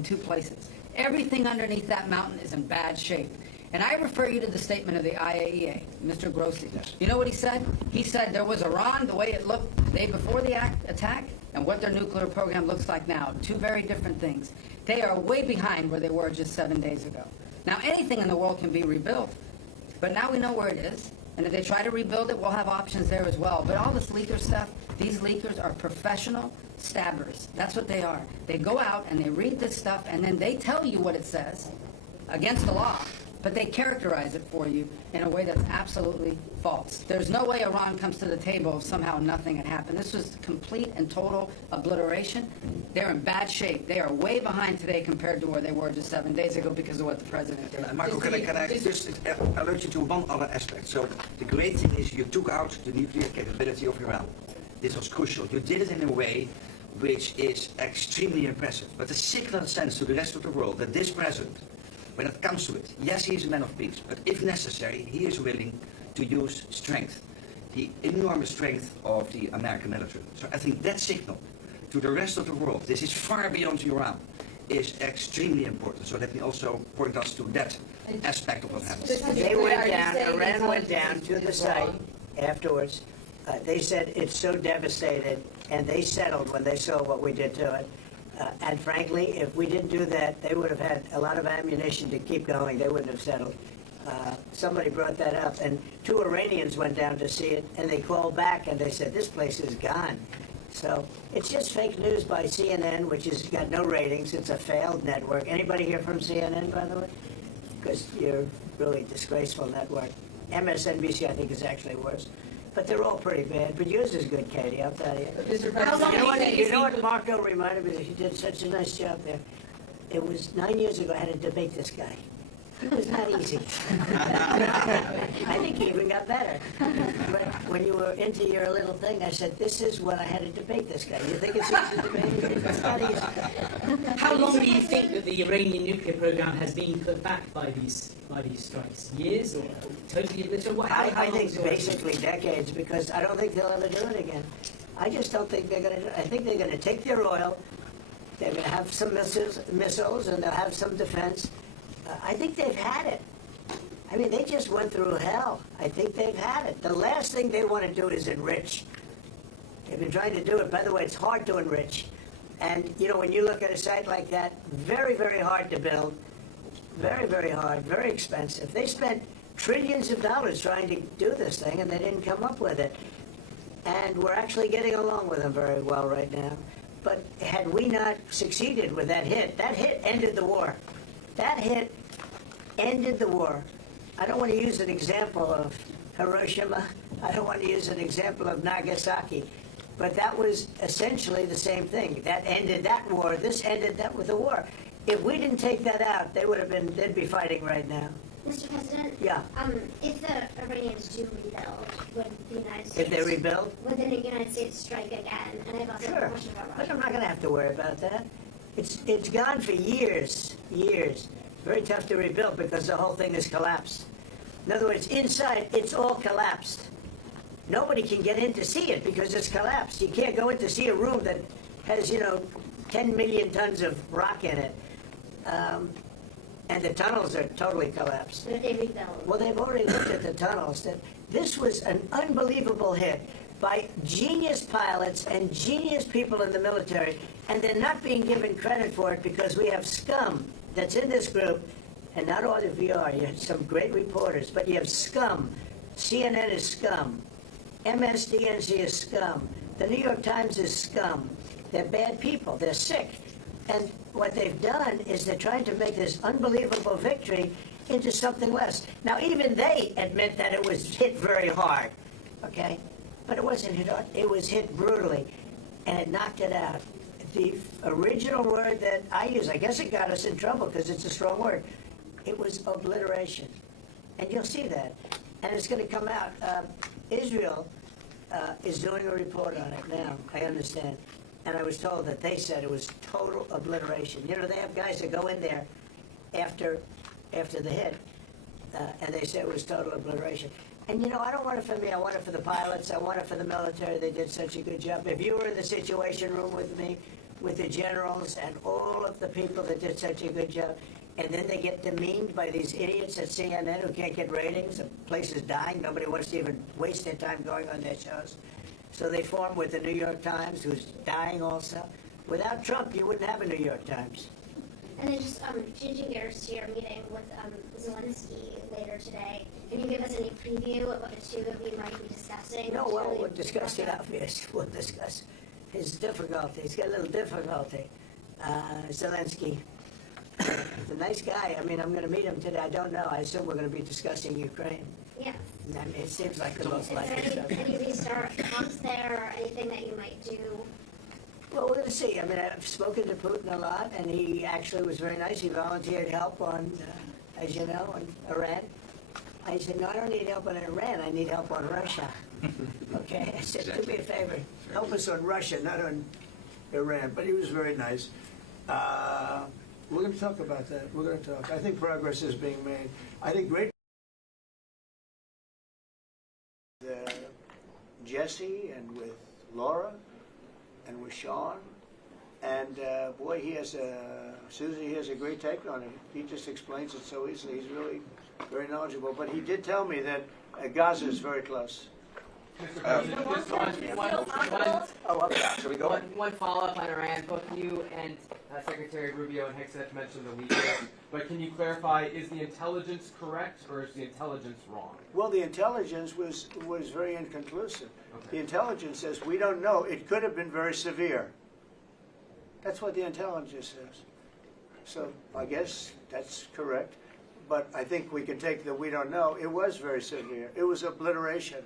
in two places. Everything underneath that mountain is in bad shape. And I refer you to the statement of the IAEA, Mr. Grossi. Yes. You know what he said? He said there was Iran, the way it looked the day before the attack, and what their nuclear program looks like now. Two very different things. They are way behind where they were just 7 days ago. Now, anything in the world can be rebuilt, but now we know where it is. And if they try to rebuild it, we'll have options there as well. But all this leaker stuff, these leakers are professional stabbers. That's what they are. They go out and they read this stuff, and then they tell you what it says against the law, but they characterize it for you in a way that's absolutely false. There's no way Iran comes to the table if somehow nothing had happened. This was complete and total obliteration. They're in bad shape. They are way behind today compared to where they were just 7 days ago because of what the president did. Marco, can I just alert you to one other aspect? So the great thing is you took out the nuclear capability of Iran. This was crucial. You did it in a way which is extremely impressive. But the signal sends to the rest of the world that this president, when it comes to it, yes, he is a man of peace, but if necessary, he is willing to use strength, the enormous strength of the American military. So I think that signal to the rest of the world, this is far beyond Iran, is extremely important. So let me also point us to that aspect of what happened. They went down, Iran went down to the site afterwards. They said it's so devastated, and they settled when they saw what we did to it. And frankly, if we didn't do that, they would have had a lot of ammunition to keep going. They wouldn't have settled. Somebody brought that up, and 2 Iranians went down to see it, and they called back, and they said, this place is gone. So it's just fake news by CNN, which has got no ratings. It's a failed network. Anybody here from CNN, by the way? Because you're really a disgraceful network. MSNBC, I think, is actually worse. But they're all pretty bad. But yours is good, Katie, I'll tell you. You know what Marco reminded me that he did such a nice job there? It was 9 years ago I had to debate this guy. It was not easy. I think he even got better. But when you were into your little thing, I said, this is what I had to debate this guy. You think it's easy to debate him? It's not easy. How long do you think that the Iranian nuclear program has been put back by these strikes? Years or totally obliterated? I think basically decades, because I don't think they'll ever do it again. I just don't think they're going to do it. I think they're going to take their oil, they're going to have some missiles, and they'll have some defense. I think they've had it. I mean, they just went through hell. I think they've had it. The last thing they want to do is enrich. They've been trying to do it. By the way, it's hard to enrich. And, you know, when you look at a site like that, very, very hard to build. Very, very hard, very expensive. They spent trillions of dollars trying to do this thing, and they didn't come up with it. And we're actually getting along with them very well right now. But had we not succeeded with that hit ended the war. That hit ended the war. I don't want to use an example of Hiroshima. I don't want to use an example of Nagasaki. But that was essentially the same thing. That ended that war. This ended that with the war. If we didn't take that out, they'd be fighting right now. Mr. President? Yeah. If the Iranians do rebuild, would the United States... If they rebuild? Would the United States strike again? And I've also a question about Russia. But I'm not going to have to worry about that. It's gone for years. Very tough to rebuild because the whole thing has collapsed. In other words, inside, it's all collapsed. Nobody can get in to see it because it's collapsed. You can't go in to see a room that has, 10 million tons of rock in it. And the tunnels are totally collapsed. But if they rebuild... Well, they've already looked at the tunnels. This was an unbelievable hit by genius pilots and genius people in the military, and they're not being given credit for it because we have scum that's in this group, and not all of you are. You have some great reporters, but you have scum. CNN is scum. MSDNC is scum. The New York Times is scum. They're bad people. They're sick. And what they've done is they're trying to make this unbelievable victory into something less. Now, even they admit that it was hit very hard, okay? But it wasn't hit hard. It was hit brutally, and it knocked it out. The original word that I use, I guess it got us in trouble because it's a strong word. It was obliteration. And you'll see that. And it's going to come out. Israel is doing a report on it now, I understand. And I was told that they said it was total obliteration. They have guys that go in there after the hit, and they say it was total obliteration. And, I don't want it for me. I want it for the pilots. I want it for the military. They did such a good job. If you were in the Situation Room with me, with the generals and all of the people that did such a good job, and then they get demeaned by these idiots at CNN who can't get ratings. The place is dying. Nobody wants to even waste their time going on their shows. So they form with the New York Times, who's dying also. Without Trump, you wouldn't have a New York Times. And then just changing gears to your meeting with Zelensky later today, can you give us any preview of what the two of you might be discussing? No, well, we'll discuss the obvious. We'll discuss his difficulty. He's got a little difficulty. Zelensky, he's a nice guy. I mean, I'm going to meet him today. I don't know. I assume we're going to be discussing Ukraine. Yeah. I mean, it seems like the most Is there likely stuff. any restart talks there or anything that you might do? Well, we're going to see. I mean, I've spoken to Putin a lot, and he actually was very nice. He volunteered help on, as you know, on Iran. I said, no, I don't need help on Iran. I need help on Russia. Okay? I said, do me a favor. Help us on Russia, not on Iran. But he was very nice. We're going to talk about that. We're going to talk. I think progress is being made. I think great. Jesse and with Laura and with Sean, and boy, Susie, he has a great take on it. He just explains it so easily. He's really very knowledgeable. But he did tell me that Gaza is very close. One follow-up on Iran. Both you and Secretary Rubio and Hicks have mentioned the weekend, but can you clarify, is the intelligence correct or is the intelligence wrong? Well, the intelligence was very inconclusive. Okay. The intelligence says, we don't know. It could have been very severe. That's what the intelligence says. So I guess that's correct. But I think we can take the we don't know. It was very severe. It was obliteration.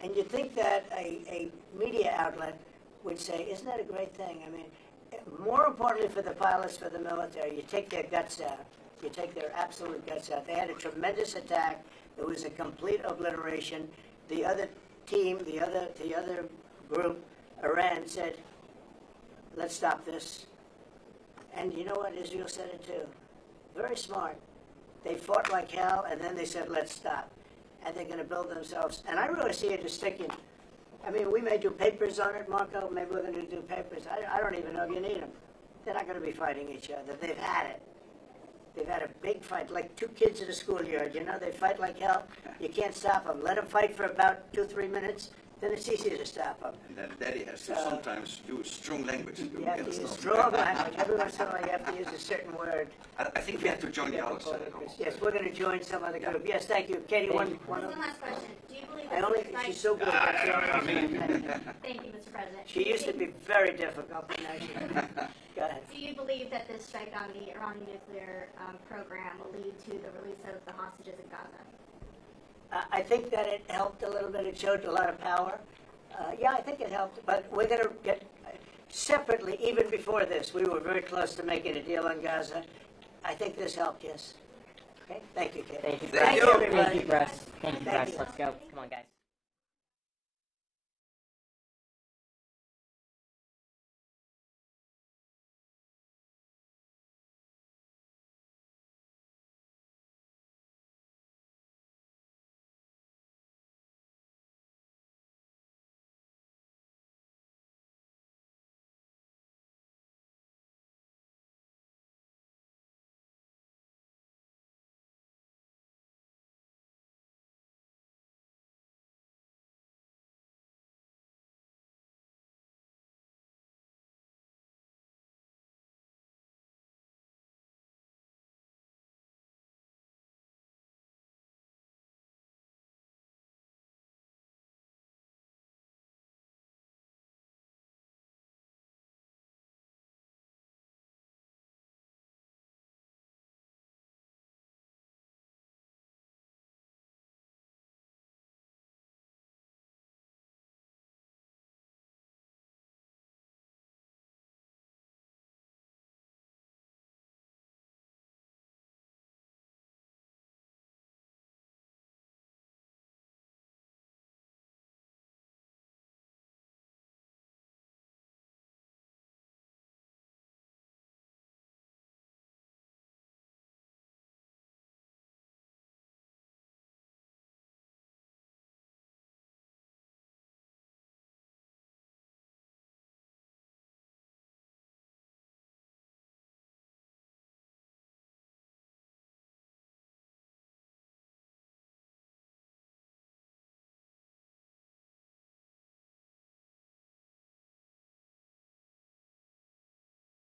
And you'd think that a media outlet would say, isn't that a great thing? I mean, more importantly for the pilots, for the military, you take their guts out. You take their absolute guts out. They had a tremendous attack. It was a complete obliteration. The other team, the other group, Iran, said, let's stop this. And you know what? Israel said it too. Very smart. They fought like hell, and then they said, let's stop. And they're going to build themselves. And I really see it as sticking. I mean, we may do papers on it, Marco. Maybe we're going to do papers. I don't even know if you need them. They're not going to be fighting each other. They've had it. They've had a big fight, like two kids in a schoolyard. You know, they fight like hell. You can't stop them. Let them fight for about 2-3 minutes. Then it's easy to stop them. And then Daddy has to sometimes use strong language. You have to use strong language. Every once in a while you have to use a certain word. I think we have to join the others. Yes, we're going to join some other group. Yes, thank you. Katie, one. One last question. Do you believe I only, she's so good. Thank you, Mr. President. She used to be very difficult. Now she, go ahead. Do you believe that this strike on the Iranian nuclear program will lead to the release of the hostages in Gaza? I think that it helped a little bit. It showed a lot of power. Yeah, I think it helped. But we're going to get separately, even before this, we were very close to making a deal on Gaza. I think this helped, yes. Okay? Thank you, Kate. Thank you. Thank you, everybody. Thank you, press. Thank you, Thank press. you. Let's go. Come on, guys.